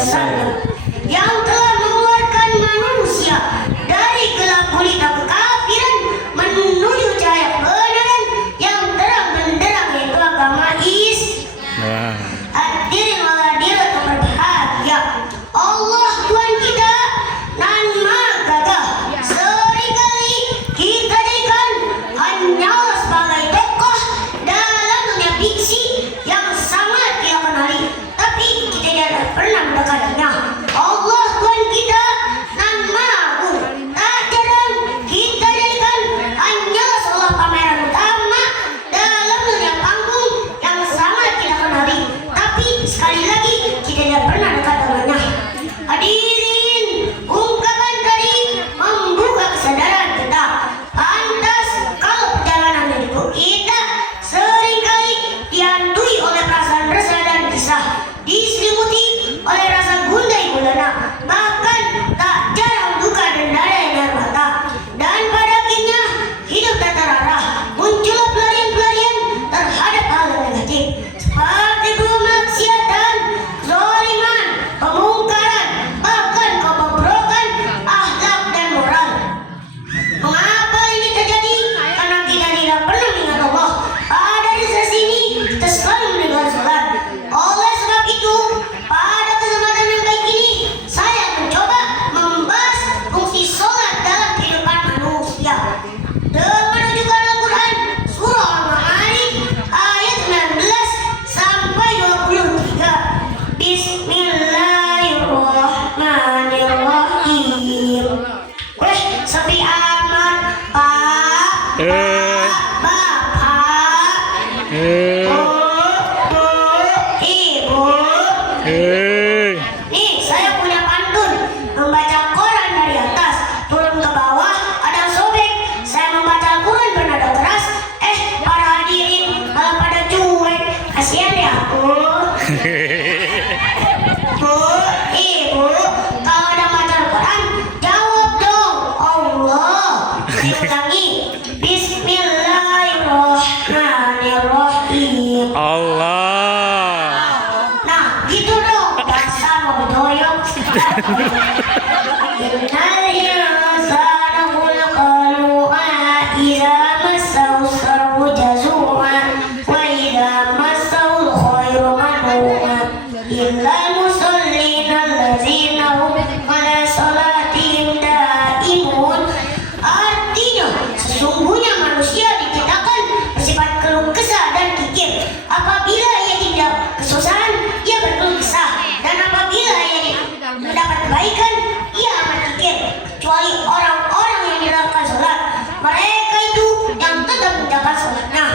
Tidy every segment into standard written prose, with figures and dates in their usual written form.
wasallam, yang telah mengeluarkan manusia dari gelap gulita kekafiran menuju cahaya kebenaran yang terang benderang, yaitu agama Islam. Hadirin wal hadirat berbahagia, Allah Tuhan kita nan maha gagah seringkali kita jadikan hanya sebagai tokoh dalam dunia fiksi yang sangat kita kenali, tapi kita tidak pernah mendekatinya. Allah Tuhan kita nan maha agung, tak jarang kita jadikan hanya seolah pameran utama dalam dunia panggung yang sangat kita kenali, tapi sekali lagi kita tidak pernah dekat dengannya. Hadirin, ungkapan tadi membuka kesadaran kita. Pantas kalau perjalanan hidup kita seringkali dihantui oleh perasaan resah dan kisah, diselimuti oleh rasa gundah gulana, bahkan tak jarang duka dan dada yang mata. Dan pada akhirnya hidup tak terarah, muncullah pelarian-pelarian terhadap hal yang negatif, seperti kemaksiatan, zaliman, pemungkaran, bahkan kebobrokan akhlak dan moral. Mengapa ini terjadi? Karena kita tidak pernah mengingat Allah. Pada desa sini kita selalu meninggalkan sholat. Oleh sebab itu, pada kesempatan yang baik ini, saya mencoba membahas fungsi sholat dalam kehidupan manusia dengan rujukan Al-Quran surah Al-Ma'arij ayat 19 sampai 23. Bismillahirrahmanirrahim. Weh, sepi amat, Pak, Bapak, Bu, Ibu. Nih, saya punya pantun, membaca Quran dari atas, turun ke bawah, ada sobek. Saya membaca Al-Quran bernada keras, para hadirin malah pada cuek. Kasihan ya, Bu, Ibu, kalau ada baca Al-Quran, jawab dong, Allah. Diulangi, Bismillahirrahmanirrahim. Allah. Nah, gitu dong, dasar mau doyok. Innal insana khulqalu'a idza massahu syarru jazua wa idza massahu khairu manu'a illal musallina allazina hum ala salatihim daimun. Artinya, sesungguhnya manusia diciptakan bersifat keluh kesah dan kikir. Apabila ia tidak kesusahan, ia berkeluh kesah, dan apabila ia mendapat kebaikan, ia amat kikir. Kecuali orang-orang yang meninggalkan sholat, mereka itu yang tetap menjaga sholatnya.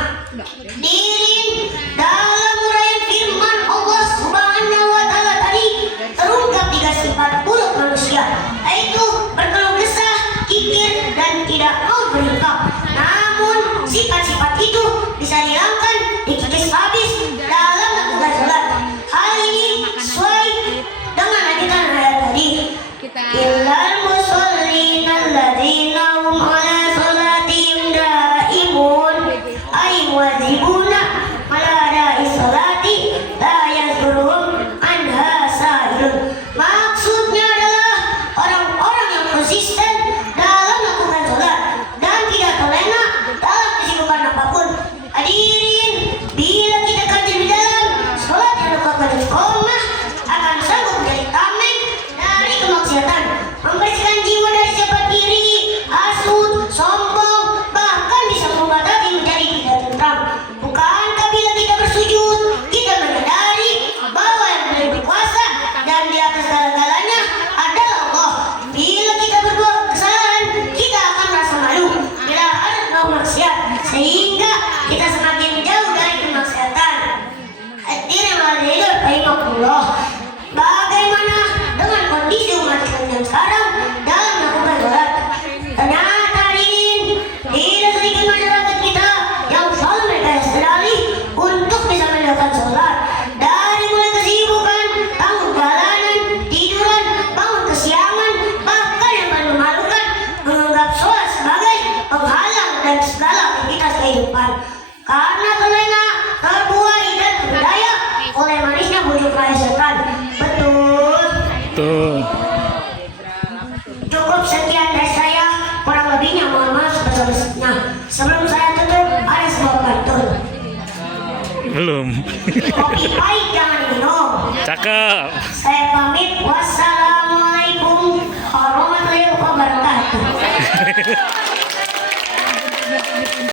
Hadirin, dalam uraian firman Allah Subhanahu wa Ta'ala tadi terungkap 3 sifat buruk manusia, yaitu berkeluh kesah, kikir, dan tidak mau berinfak. Namun sifat-sifat itu bisa dihilangkan, dikikis habis dalam lakukan sholat. Hal ini sesuai dengan lanjutan ayat tadi. Illal musallina alladzina hum ala salatihim daimun ay wajibuna ala da'i salati la yazduruhum anha sa'ilun. Maksudnya adalah orang-orang yang konsisten dalam melakukan sholat dan tidak terlena dalam kesibukan apapun. Hadirin, bila kita kerja di dalam sholat yang dilakukan istiqomah, akan sanggup menjadi tameng dari kemaksiatan, membersihkan jiwa dari sifat diri, hasud, sombong, bahkan bisa mengubah daging menjadi tidak tentram. Bukankah bila kita bersujud, kita menyadari bahwa yang lebih kuasa dan di atas segala-galanya adalah Allah. Bila kita berbuat kesalahan, kita akan merasa malu bila ada maksiat, sehingga kita semakin jauh dari kemaksiatan. Hadirin walidain rahimakumullah. Bagaimana dengan kondisi umat Islam yang sekarang dalam melakukan sholat? Ternyata hadirin, tidak sedikit masyarakat kita yang selalu mereka sedari untuk bisa melakukan sholat. Dari mulai kesibukan, bangun jalanan, tiduran, bangun kesiangan, bahkan yang paling memalukan, menganggap sholat sebagai penghalang dan segala aktivitas kehidupan. Karena terlena, terbuai dan berdaya oleh manisnya bujuk raya setan. Betul. Belum. Kopi pahit jangan minum. Cakep. Saya pamit. Wassalamualaikum warahmatullahi wabarakatuh.